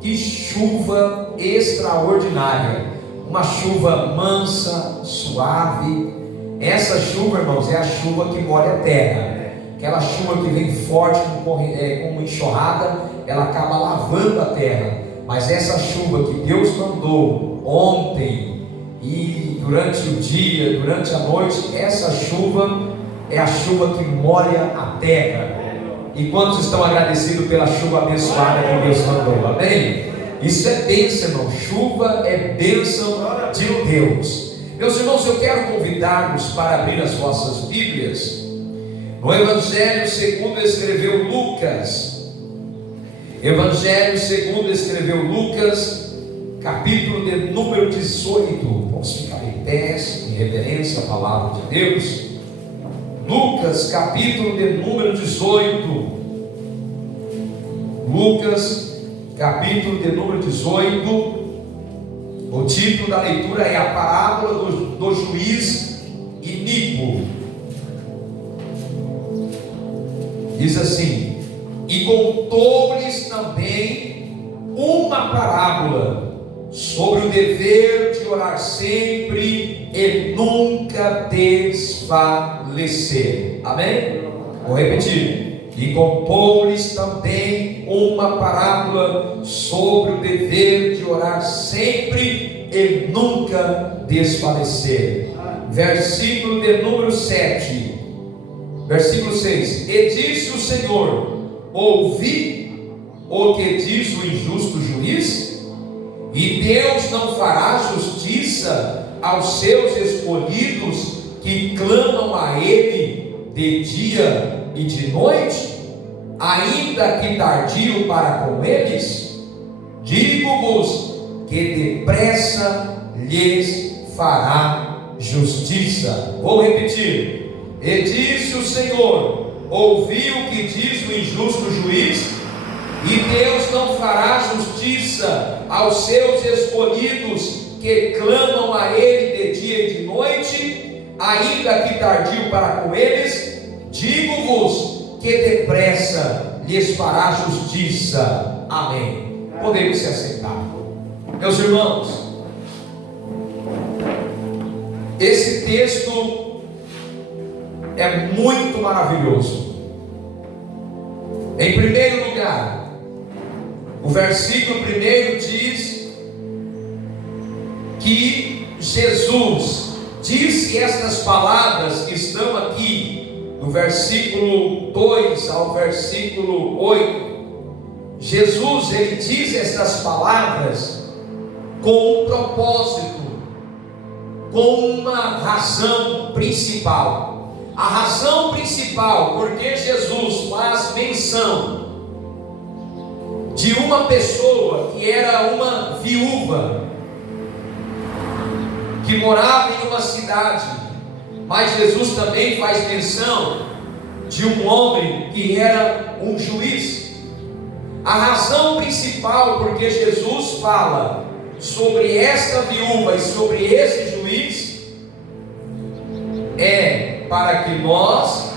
Que chuva extraordinária, uma chuva mansa, suave. Essa chuva, irmãos, é a chuva que molha a terra. Aquela chuva que vem forte como enxurrada, ela acaba lavando a terra. Mas essa chuva que Deus mandou ontem e durante o dia, durante a noite, essa chuva é a chuva que molha a terra. E quantos estão agradecidos pela chuva abençoada que Deus mandou? Amém? Isso é bênção, irmão. Chuva é bênção de Deus. Meus irmãos, eu quero convidar-vos para abrir as vossas Bíblias no Evangelho segundo escreveu Lucas. Evangelho segundo escreveu Lucas, capítulo de número 18. Vamos ficar em pé, em reverência à palavra de Deus. Lucas, capítulo de número 18. Lucas, capítulo de número 18. O título da leitura é a parábola do juiz iníquo. Diz assim: e contou-lhes também uma parábola sobre o dever de orar sempre e nunca desfalecer. Amém? Vou repetir. E compôs-lhes também uma parábola sobre o dever de orar sempre e nunca desfalecer. Versículo de número 7. Versículo 6. E disse o Senhor: ouvi o que diz o injusto juiz? E Deus não fará justiça aos seus escolhidos que clamam a Ele de dia e de noite, ainda que tardio para com eles? Digo-vos que depressa lhes fará justiça. Vou repetir. E disse o Senhor: ouvi o que diz o injusto juiz? E Deus não fará justiça aos seus escolhidos que clamam a Ele de dia e de noite, ainda que tardio para com eles? Digo-vos que depressa lhes fará justiça. Amém. Podemos se assentar. Meus irmãos, esse texto é muito maravilhoso. Em primeiro lugar, o versículo 1 diz que Jesus disse estas palavras que estão aqui no versículo 2 ao versículo 8. Jesus, ele diz estas palavras com um propósito, com uma razão principal. A razão principal porque Jesus faz menção de uma pessoa que era uma viúva, que morava em uma cidade, mas Jesus também faz menção de um homem que era um juiz. A razão principal porque Jesus fala sobre esta viúva e sobre esse juiz é para que nós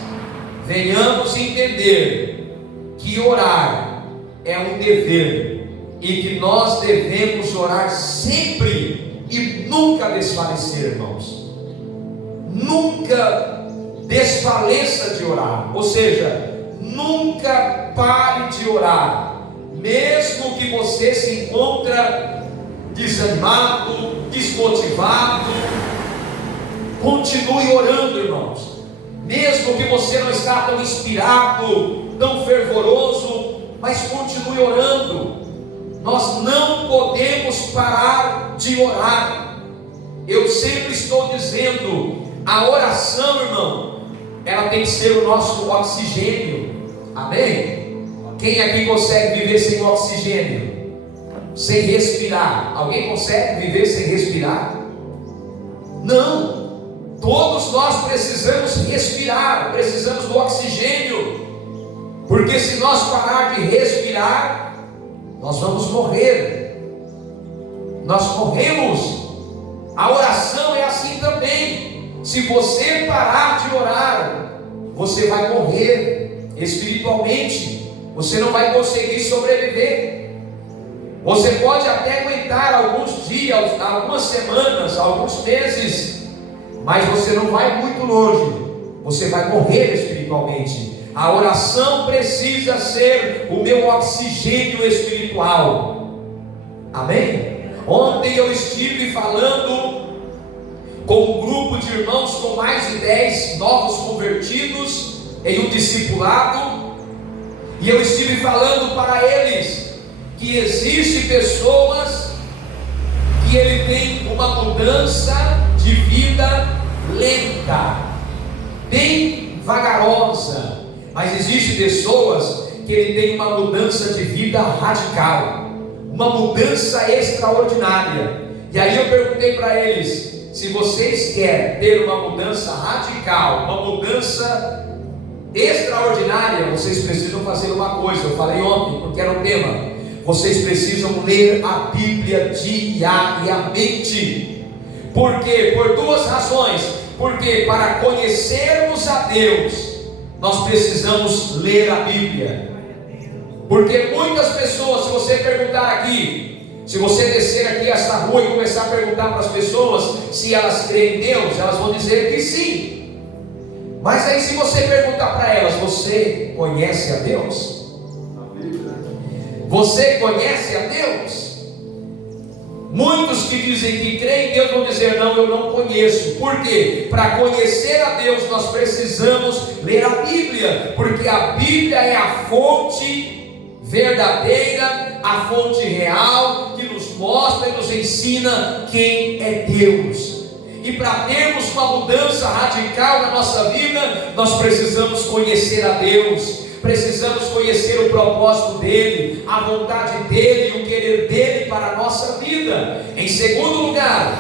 venhamos entender que orar é um dever e que nós devemos orar sempre e nunca desfalecer, irmãos. Nunca desfaleça de orar, ou seja, nunca pare de orar, mesmo que você se encontre desanimado, desmotivado. Continue orando, irmãos. Mesmo que você não está tão inspirado, tão fervoroso, mas continue orando. Nós não podemos parar de orar. Eu sempre estou dizendo, a oração, irmão, ela tem que ser o nosso oxigênio. Amém? Quem aqui consegue viver sem oxigênio? Sem respirar? Alguém consegue viver sem respirar? Não. Todos nós precisamos respirar, precisamos do oxigênio, porque se nós parar de respirar, nós vamos morrer. Nós morremos. A oração é assim também. Se você parar de orar, você vai morrer espiritualmente. Você não vai conseguir sobreviver. Você pode até aguentar alguns dias, algumas semanas, alguns meses, mas você não vai muito longe, você vai morrer espiritualmente. A oração precisa ser o meu oxigênio espiritual. Amém? Ontem eu estive falando com um grupo de irmãos com mais de 10 novos convertidos em um discipulado, e eu estive falando para eles que existem pessoas que ele tem uma mudança de vida lenta, bem vagarosa, mas existem pessoas que ele tem uma mudança de vida radical, uma mudança extraordinária. E aí eu perguntei para eles: se vocês querem ter uma mudança radical, uma mudança extraordinária, vocês precisam fazer uma coisa. Eu falei ontem, porque era o tema. Vocês precisam ler a Bíblia diariamente. Por quê? Por duas razões. Porque para conhecermos a Deus, nós precisamos ler a Bíblia. Porque muitas pessoas, se você perguntar aqui, se você descer aqui essa rua e começar a perguntar para as pessoas se elas creem em Deus, elas vão dizer que sim. Mas aí, se você perguntar para elas: você conhece a Deus? Você conhece a Deus? Muitos que dizem que creem em Deus vão dizer: não, eu não conheço. Por quê? Para conhecer a Deus nós precisamos ler a Bíblia, porque a Bíblia é a fonte verdadeira, a fonte real, que nos mostra e nos ensina quem é Deus. E para termos uma mudança radical na nossa vida, nós precisamos conhecer a Deus. Precisamos conhecer o propósito dele, a vontade dele e o querer dele para a nossa vida. Em segundo lugar,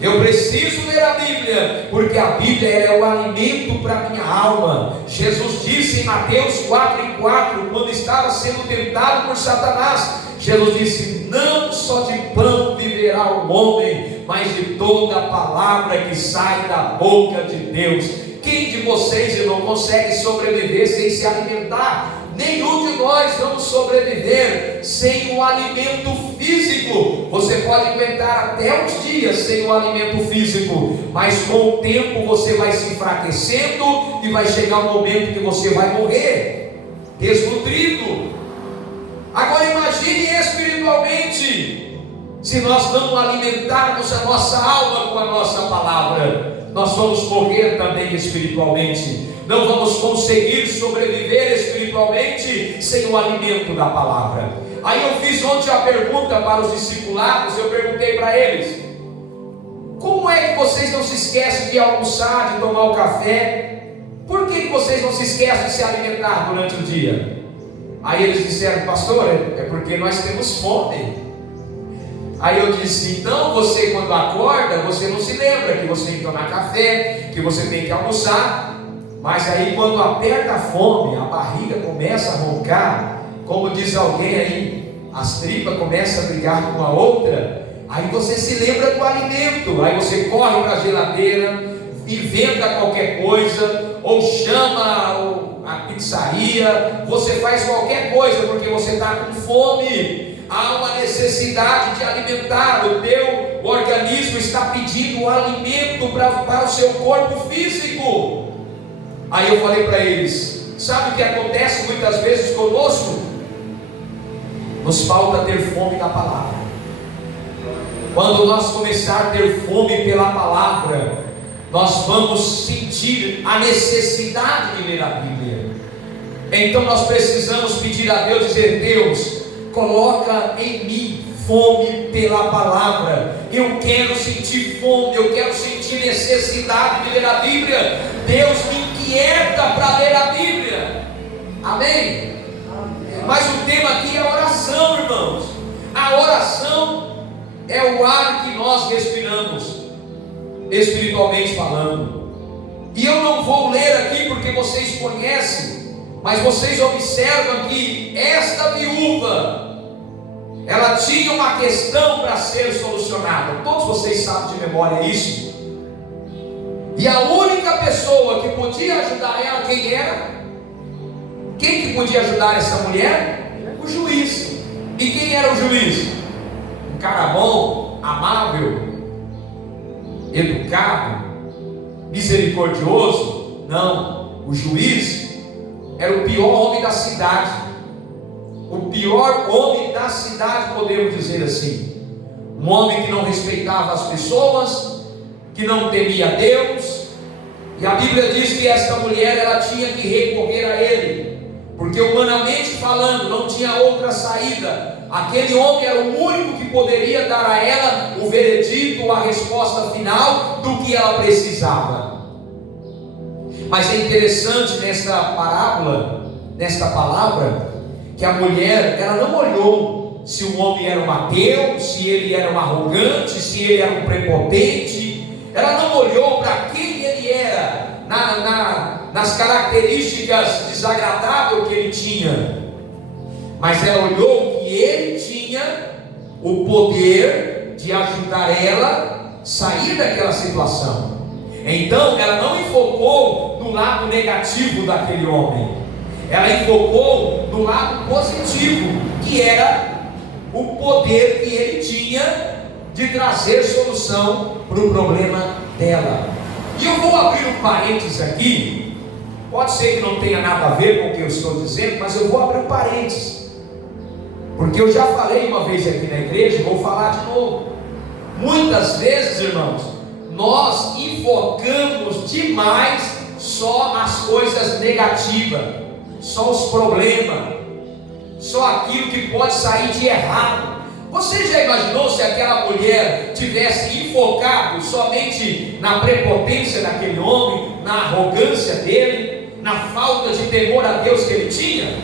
eu preciso ler a Bíblia, porque a Bíblia é o alimento para a minha alma. Jesus disse em Mateus 4:4, quando estava sendo tentado por Satanás, Jesus disse: não só de pão viverá o homem, mas de toda a palavra que sai da boca de Deus. Quem de vocês, irmão, consegue sobreviver sem se alimentar? Nenhum de nós vamos sobreviver sem um alimento físico. Você pode aguentar até uns dias sem um alimento físico, mas com o tempo você vai se enfraquecendo e vai chegar um momento que você vai morrer desnutrido. Agora imagine espiritualmente, se nós não alimentarmos a nossa alma com a nossa palavra, nós vamos morrer também espiritualmente. Não vamos conseguir sobreviver espiritualmente sem o alimento da palavra. Aí eu fiz ontem a pergunta para os discipulados. Eu perguntei para eles: como é que vocês não se esquecem de almoçar, de tomar o café? Por que vocês não se esquecem de se alimentar durante o dia? Aí eles disseram: pastor, é porque nós temos fome. Aí eu disse: então você, quando acorda, você não se lembra que você tem que tomar café, que você tem que almoçar. Mas aí quando aperta a fome, a barriga começa a roncar, como diz alguém aí, as tripas começam a brigar com a outra. Aí você se lembra do alimento. Aí você corre para a geladeira, inventa qualquer coisa, ou chama a pizzaria, você faz qualquer coisa porque você está com fome. Há uma necessidade de alimentar, o teu organismo está pedindo alimento para o seu corpo físico. Aí eu falei para eles: sabe o que acontece muitas vezes conosco? Nos falta ter fome na palavra. Quando nós começar a ter fome pela palavra, nós vamos sentir a necessidade de ler a Bíblia. Então nós precisamos pedir a Deus, dizer: Deus, coloca em mim fome pela palavra. Eu quero sentir fome, eu quero sentir necessidade de ler a Bíblia. Deus me inquieta para ler a Bíblia. Amém? Mas o tema aqui é oração, irmãos. A oração é o ar que nós respiramos, espiritualmente falando. E eu não vou ler aqui porque vocês conhecem, mas vocês observam que esta viúva, ela tinha uma questão para ser solucionada. Todos vocês sabem de memória isso. E a única pessoa que podia ajudar ela, quem era? Quem que podia ajudar essa mulher? O juiz. E quem era o juiz? Um cara bom, amável, educado, misericordioso? Não, o juiz era o pior homem da cidade. O pior homem da cidade, podemos dizer assim. Um homem que não respeitava as pessoas, que não temia Deus. E a Bíblia diz que esta mulher, ela tinha que recorrer a ele, porque humanamente falando não tinha outra saída. Aquele homem era o único que poderia dar a ela o veredito, a resposta final do que ela precisava. Mas é interessante nesta parábola, nesta palavra, que a mulher, ela não olhou se o homem era um ateu, se ele era um arrogante, se ele era um prepotente. Ela não olhou para quem ele era, nas características desagradáveis que ele tinha, mas ela olhou que ele tinha o poder de ajudar ela a sair daquela situação. Então ela não enfocou no lado negativo daquele homem, ela enfocou no lado positivo, que era o poder que ele tinha de trazer solução para o problema dela. E eu vou abrir um parênteses aqui. Pode ser que não tenha nada a ver com o que eu estou dizendo, mas eu vou abrir um parênteses, porque eu já falei uma vez aqui na igreja e vou falar de novo. Muitas vezes, irmãos, nós enfocamos demais só nas coisas negativas, só os problemas, só aquilo que pode sair de errado. Você já imaginou se aquela mulher tivesse enfocado somente na prepotência daquele homem, na arrogância dele, na falta de temor a Deus que ele tinha?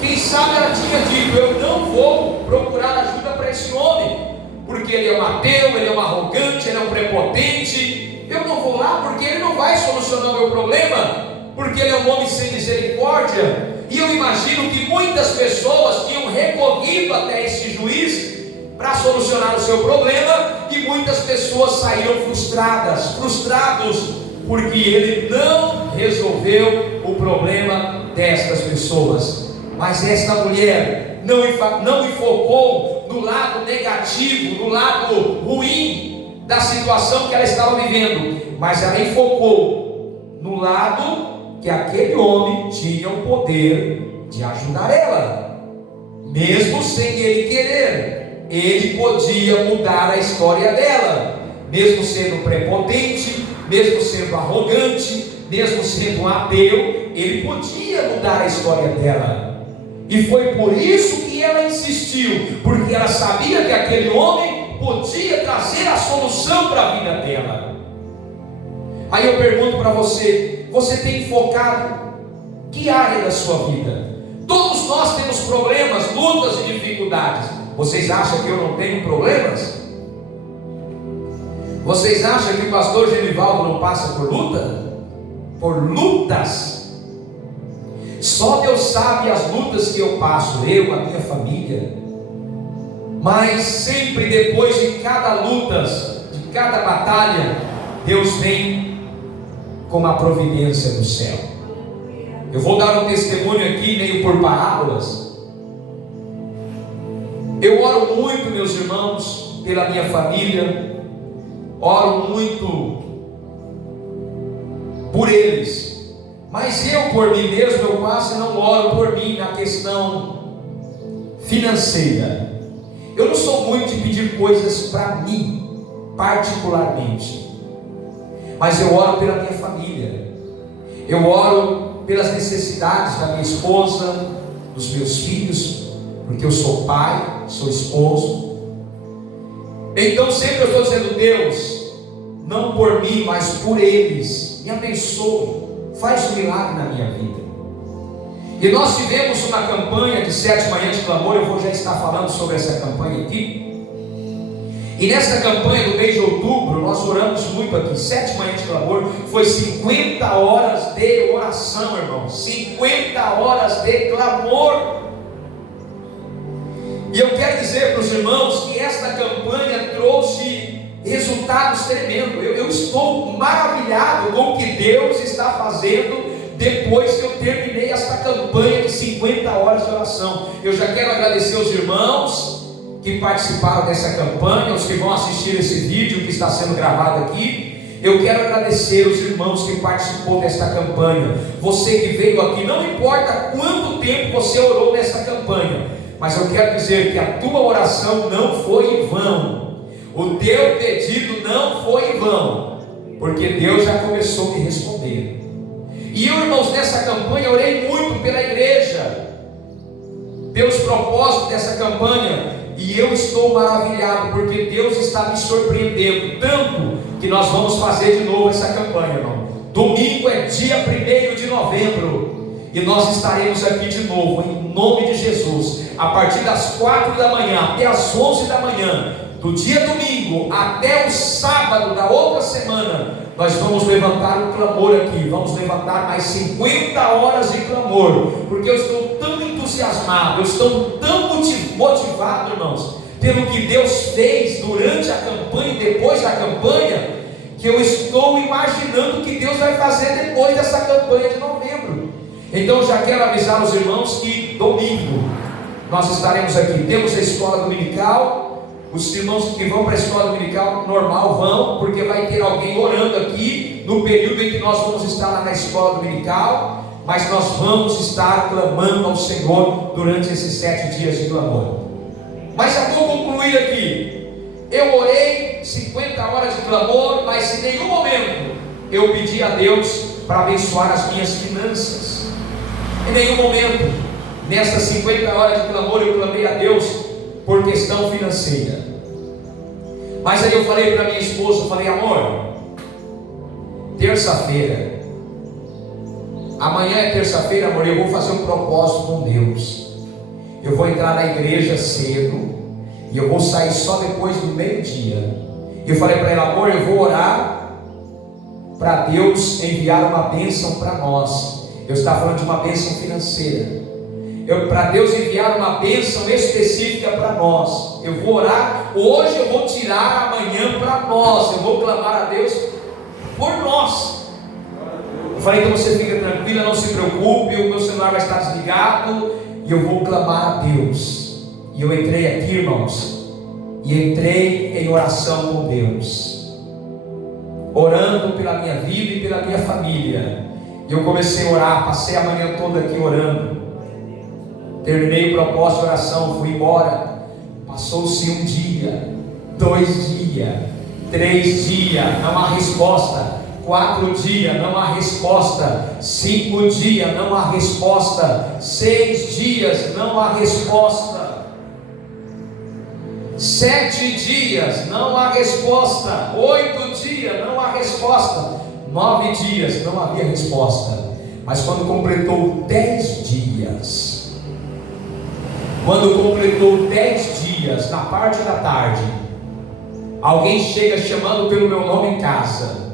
Quem sabe ela tinha dito: eu não vou procurar ajuda para esse homem, porque ele é um ateu, ele é um arrogante, ele é um prepotente. Eu não vou lá porque ele não vai solucionar o meu problema, porque ele é um homem sem misericórdia. E eu imagino que muitas pessoas tinham recorrido até esse juiz para solucionar o seu problema, e muitas pessoas saíram frustrados, porque ele não resolveu o problema destas pessoas. Mas esta mulher não enfocou no lado negativo, no lado ruim da situação que ela estava vivendo, mas ela enfocou no lado que aquele homem tinha o poder de ajudar ela, mesmo sem ele querer. Ele podia mudar a história dela, mesmo sendo prepotente, mesmo sendo arrogante, mesmo sendo um ateu, ele podia mudar a história dela. E foi por isso que ela insistiu, porque ela sabia que aquele homem podia trazer a solução para a vida dela. Aí eu pergunto para você: você tem focado que área da sua vida? Todos nós temos problemas, lutas e dificuldades. Vocês acham que eu não tenho problemas? Vocês acham que o pastor Genivaldo não passa por luta? Por lutas? Só Deus sabe as lutas que eu passo, eu, a minha família. Mas sempre depois de cada luta, de cada batalha, Deus vem com uma providência no céu. Eu vou dar um testemunho aqui, meio por parábolas. Eu oro muito, meus irmãos, pela minha família, oro muito por eles, mas eu por mim mesmo, eu quase não oro por mim na questão financeira. Eu não sou muito de pedir coisas para mim, particularmente, mas eu oro pela minha família, eu oro pelas necessidades da minha esposa, dos meus filhos, porque eu sou pai, sou esposo. Então sempre eu estou dizendo: Deus, não por mim, mas por eles, me abençoe, faz um milagre na minha vida. E nós tivemos uma campanha de 7 manhãs de clamor. Eu vou já estar falando sobre essa campanha aqui. E nessa campanha do mês de outubro, nós oramos muito aqui. 7 manhãs de clamor, foi 50 horas de oração, irmão, 50 horas de clamor. E eu quero dizer para os irmãos que esta campanha trouxe resultados tremendos. Eu estou maravilhado com o que Deus está fazendo depois que eu terminei esta campanha de 50 horas de oração. Eu já quero agradecer os irmãos que participaram dessa campanha, os que vão assistir esse vídeo que está sendo gravado aqui. Eu quero agradecer os irmãos que participou desta campanha. Você que veio aqui, não importa quanto tempo você orou nesta campanha, mas eu quero dizer que a tua oração não foi em vão. O teu pedido não foi em vão, porque Deus já começou a me responder. E eu, irmãos, nessa campanha orei muito pela igreja, pelos propósitos dessa campanha, e eu estou maravilhado, porque Deus está me surpreendendo tanto, que nós vamos fazer de novo essa campanha, irmão. Domingo é dia 1º de novembro, e nós estaremos aqui de novo, em nome de Jesus, a partir das 4 da manhã, até as 11 da manhã, do dia domingo, até o sábado da outra semana, nós vamos levantar um clamor aqui, vamos levantar mais 50 horas de clamor, porque eu estou tão entusiasmado, eu estou tão motivado, irmãos, pelo que Deus fez durante a campanha e depois da campanha, que eu estou imaginando o que Deus vai fazer depois dessa campanha de novembro. Então já quero avisar os irmãos que domingo nós estaremos aqui, temos a escola dominical. Os irmãos que vão para a escola dominical normal vão, porque vai ter alguém orando aqui no período em que nós vamos estar lá na escola dominical, mas nós vamos estar clamando ao Senhor durante esses 7 dias de clamor. Mas já vou concluir aqui. Eu orei 50 horas de clamor, mas em nenhum momento eu pedi a Deus para abençoar as minhas finanças. Em nenhum momento, nessas 50 horas de clamor, eu clamei a Deus por questão financeira. Mas aí eu falei para minha esposa, eu falei: amor, terça-feira, amanhã é terça-feira, amor, eu vou fazer um propósito com Deus. Eu vou entrar na igreja cedo e eu vou sair só depois do meio-dia. Eu falei para ela: amor, eu vou orar para Deus enviar uma bênção para nós. Eu estava falando de uma bênção financeira. Para Deus enviar uma bênção específica para nós. Eu vou orar, hoje eu vou tirar, amanhã para nós. Eu vou clamar a Deus por nós. Eu falei: então você fica tranquila, não se preocupe, o meu celular vai estar desligado e eu vou clamar a Deus. E eu entrei aqui, irmãos, e entrei em oração com Deus, orando pela minha vida e pela minha família. E eu comecei a orar, passei a manhã toda aqui orando. Terminei o propósito de oração, fui embora. Passou-se 1 dia, 2 dias, 3 dias, não há resposta. 4 dias, não há resposta. 5 dias, não há resposta. 6 dias, não há resposta. 7 dias, não há resposta. 8 dias, não há resposta. 9 dias, não havia resposta. Mas quando completou 10 dias, quando completou 10 dias, na parte da tarde, alguém chega chamando pelo meu nome em casa,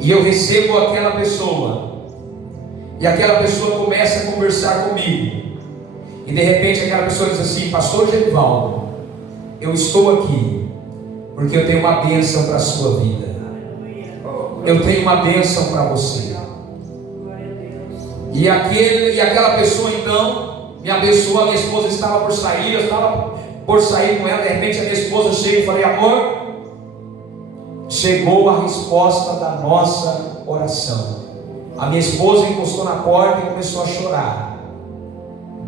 e eu recebo aquela pessoa, e aquela pessoa começa a conversar comigo, e de repente aquela pessoa diz assim: pastor Genivaldo, eu estou aqui, porque eu tenho uma bênção para a sua vida, eu tenho uma bênção para você. E aquela pessoa então me abençoou. A minha esposa estava por sair, eu estava por sair com ela. De repente a minha esposa chega e falei: amor, chegou a resposta da nossa oração. A minha esposa encostou na porta e começou a chorar.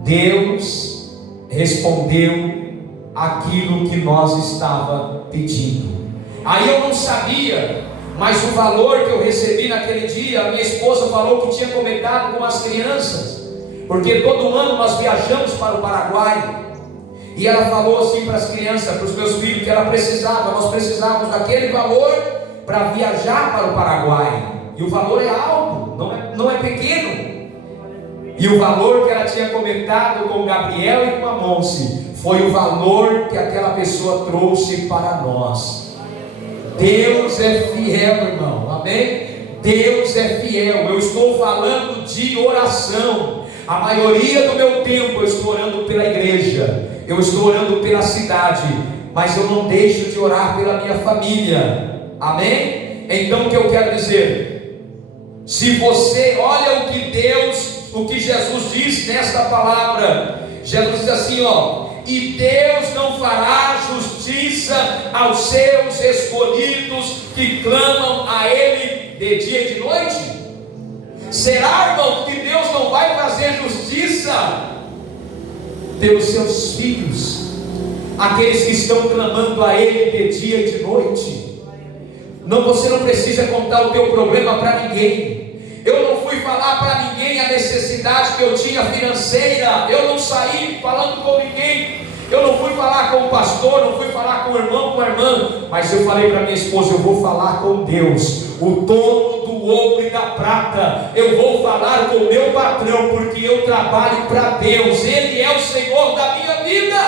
Deus respondeu aquilo que nós estava pedindo. Aí eu não sabia, mas o valor que eu recebi naquele dia, a minha esposa falou que tinha comentado com as crianças, porque todo ano nós viajamos para o Paraguai, e ela falou assim para as crianças, para os meus filhos, que ela nós precisávamos daquele valor para viajar para o Paraguai, e o valor é alto, não é pequeno. E o valor que ela tinha comentado com o Gabriel e com a Monse foi o valor que aquela pessoa trouxe para nós. Deus é fiel, irmão, amém? Deus é fiel. Eu estou falando de oração. A maioria do meu tempo eu estou orando pela igreja, eu estou orando pela cidade, mas eu não deixo de orar pela minha família, amém? Então o que eu quero dizer? Se você olha o que Jesus diz nesta palavra, Jesus diz assim, e Deus não fará justiça aos seus escolhidos que clamam a Ele de dia e de noite? Será, irmão, que Deus não vai fazer justiça pelos seus filhos, aqueles que estão clamando a Ele de dia e de noite? Não, você não precisa contar o teu problema para ninguém. Eu não fui falar para ninguém a necessidade que eu tinha financeira. Eu não saí falando com ninguém. Eu não fui falar com o pastor, não fui falar com o irmão, com a irmã. Mas eu falei para minha esposa, eu vou falar com Deus, o dono do ouro e da prata. Eu vou falar com o meu patrão, porque eu trabalho para Deus. Ele é o Senhor da minha vida.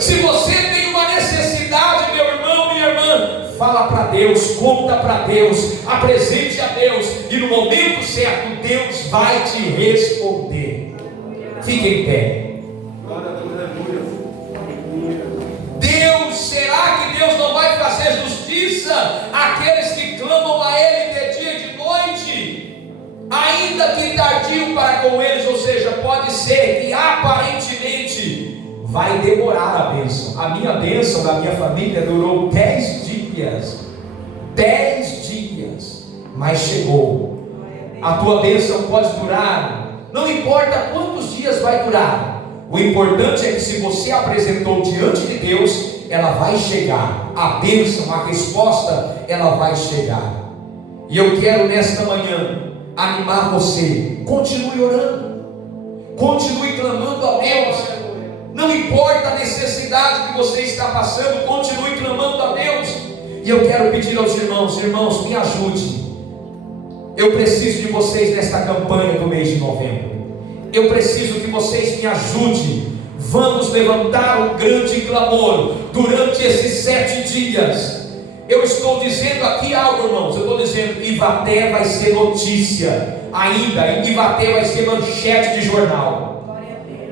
Se você tem uma necessidade, meu irmão, minha irmã, fala para Deus, conta para Deus, apresente a Deus, e no momento certo Deus vai te responder. Fique em pé. Será que Deus não vai fazer justiça àqueles que clamam a Ele de dia e de noite? Ainda que tardio para com eles, ou seja, pode ser que aparentemente vai demorar a bênção. A minha bênção da minha família durou 10 dias. 10 dias, mas chegou. A tua bênção pode durar, não importa quantos dias vai durar. O importante é que se você apresentou diante de Deus, ela vai chegar. A bênção, a resposta, ela vai chegar. E eu quero nesta manhã animar você. Continue orando, continue clamando a Deus. Não importa a necessidade que você está passando, continue clamando a Deus. E eu quero pedir aos irmãos, me ajude. Eu preciso de vocês nesta campanha do mês de novembro. Eu preciso que vocês me ajudem. Vamos levantar um grande clamor durante esses 7 dias. Eu estou dizendo aqui algo, irmãos. Eu estou dizendo, Ivaté vai ser notícia ainda. Ivaté vai ser manchete de jornal.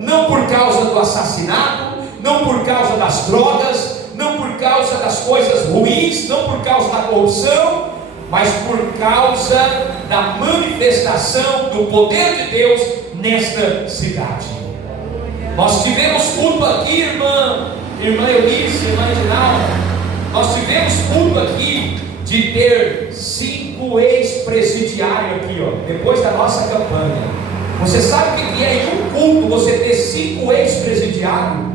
Não por causa do assassinato, não por causa das drogas, não por causa das coisas ruins, não por causa da corrupção, mas por causa da manifestação do poder de Deus nesta cidade. Nós tivemos culto aqui, irmã Eunice, irmã Edinalda. Nós tivemos culto aqui de ter 5 ex-presidiários aqui, depois da nossa campanha. Você sabe o que é em um culto você ter 5 ex-presidiários?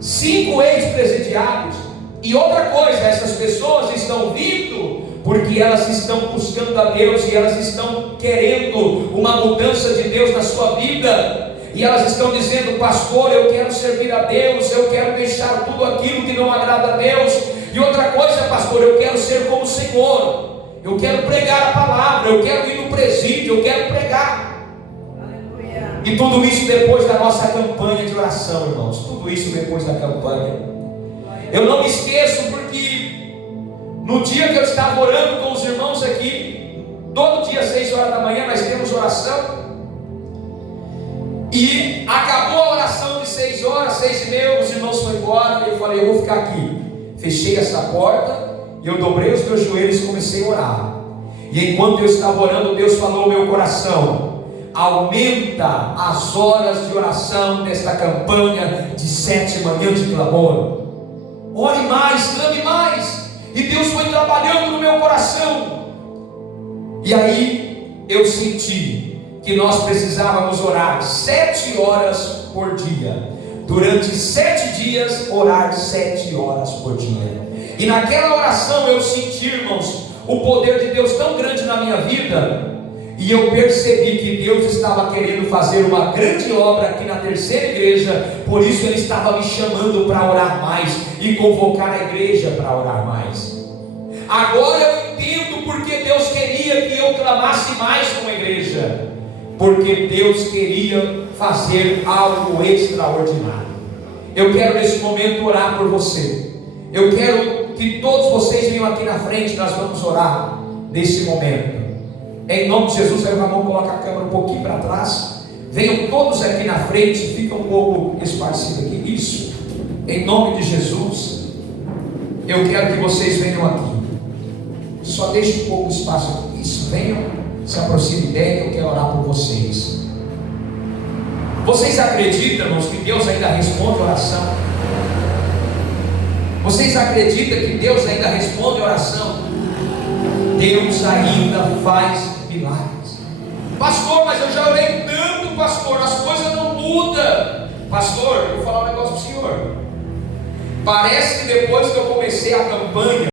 5 ex-presidiários. E outra coisa, essas pessoas estão vindo porque elas estão buscando a Deus e elas estão querendo uma mudança de Deus na sua vida. E elas estão dizendo, pastor, eu quero servir a Deus, eu quero deixar tudo aquilo que não agrada a Deus. E outra coisa, pastor, eu quero ser como o Senhor, eu quero pregar a palavra, eu quero ir no presídio, eu quero pregar. Aleluia. E tudo isso depois da nossa campanha de oração, irmãos. Tudo isso depois da campanha. Eu não me esqueço, porque no dia que eu estava orando com os irmãos aqui, todo dia 6 horas da manhã nós temos oração. E acabou a oração de 6 horas, 6h30, os irmãos foram embora. E eu falei, eu vou ficar aqui. Fechei essa porta e eu dobrei os meus joelhos e comecei a orar. E enquanto eu estava orando, Deus falou no meu coração: aumenta as horas de oração desta campanha de 7 manhãs de clamor. Ore mais, clame mais. E Deus foi trabalhando no meu coração. E aí eu senti que nós precisávamos orar 7 horas por dia. Durante 7 dias, orar 7 horas por dia. E naquela oração eu senti, irmãos, o poder de Deus tão grande na minha vida. E eu percebi que Deus estava querendo fazer uma grande obra aqui na terceira igreja. Por isso Ele estava me chamando para orar mais e convocar a igreja para orar mais. Agora eu entendo porque Deus queria que eu clamasse mais com a igreja. Porque Deus queria fazer algo extraordinário. Eu quero nesse momento orar por você. Eu quero que todos vocês venham aqui na frente. Nós vamos orar nesse momento. Em nome de Jesus, aí o Ramon coloca a câmera um pouquinho para trás. Venham todos aqui na frente. Fica um pouco esparcido aqui. Isso. Em nome de Jesus, eu quero que vocês venham aqui. só deixe um pouco de espaço aqui. Isso, venham, se aproxime bem, eu quero orar por vocês. Vocês acreditam, irmãos, que Deus ainda responde oração? Vocês acreditam que Deus ainda responde oração? Deus ainda faz milagres. Pastor, mas eu já orei tanto, pastor, as coisas não mudam. Pastor, eu vou falar um negócio para o senhor. Parece que depois que eu comecei a campanha